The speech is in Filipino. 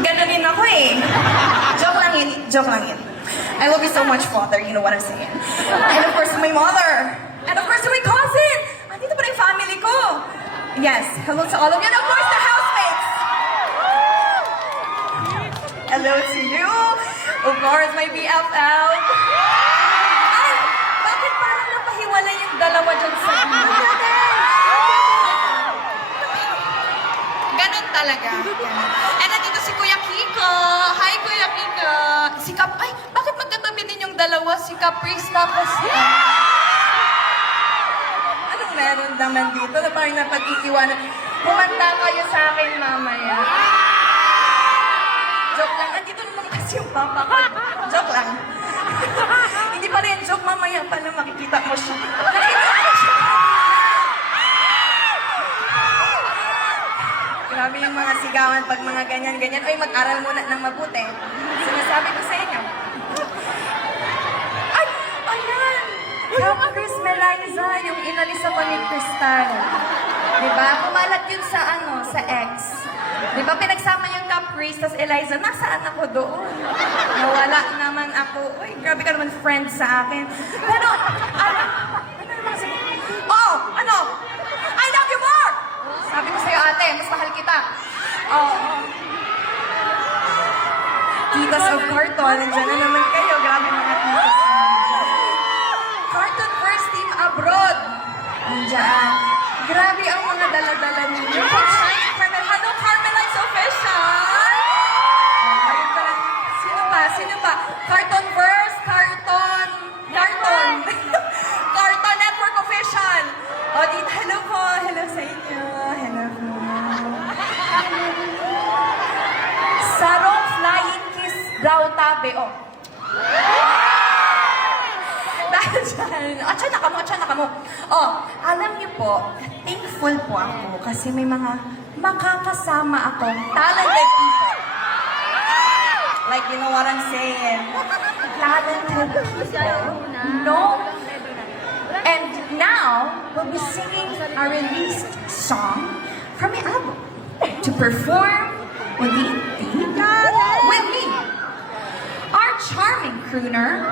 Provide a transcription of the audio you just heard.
Ganunin ako eh. Joke lang yun. Joke lang yun. I love you so much, Father. You know what I'm saying. And of course, my mother. And of course, my cousin. Andito pa rin yung family ko. Yes. Hello to all of you. And of course, the housemates. Hello to you. Of course, my BFL. Ay, bakit parang napahiwalay yung dalawa dyan sa Ganon talaga. And nandito si Kuya Kiko. Hi, Kuya Kiko. Si Cap... Ay, bakit magkatabi din yung dalawa? Si Caprice tapos... Anong meron naman dito na parang napag-iiwanan? Kumanta kayo sa akin mamaya. Joke lang. Andito naman kasi yung papa ko. Joke lang. Hindi pa rin joke. Mamaya pala makikita mo siya. Grabe yung mga sigawan pag mga ganyan-ganyan. Ay, mag-aral muna ng mabuti. Sinasabi ko sa inyo. Ay! Ayan! Yung Chris Meliza, yung inalis ako ni Crystal. Diba? Kumalat yun sa sa ex. Diba? Pinagsama yung Caprice, tas Eliza, nasaan ako doon? Nawala naman ako. Uy, grabe ka naman friend sa akin. Pero, ano naman sabi? Oh! Ano? I love you more! Sabi ko sa'yo, ate, mas mahal kita. Titas of Carton, nandiyan na naman kayo. Grabe mga titas. Carton First Team Abroad. Nandiyan. Grabe ang mga dala-dala ninyo. Hello, Carmelites Official! Sino pa? Sino pa? Carton Verse, Carton Network Official. O, dito, hello po. Hello sa inyo. Hello po. Sarong Flying Kiss daw tabi. O. Dahil dyan. Atsa na kamo. O, alam niyo po, thankful po ako kasi may mga makakasama akong talented people. Like, you know what I'm saying? Talented people. No. And now, we'll be singing a released song from my album to perform with me, our charming crooner,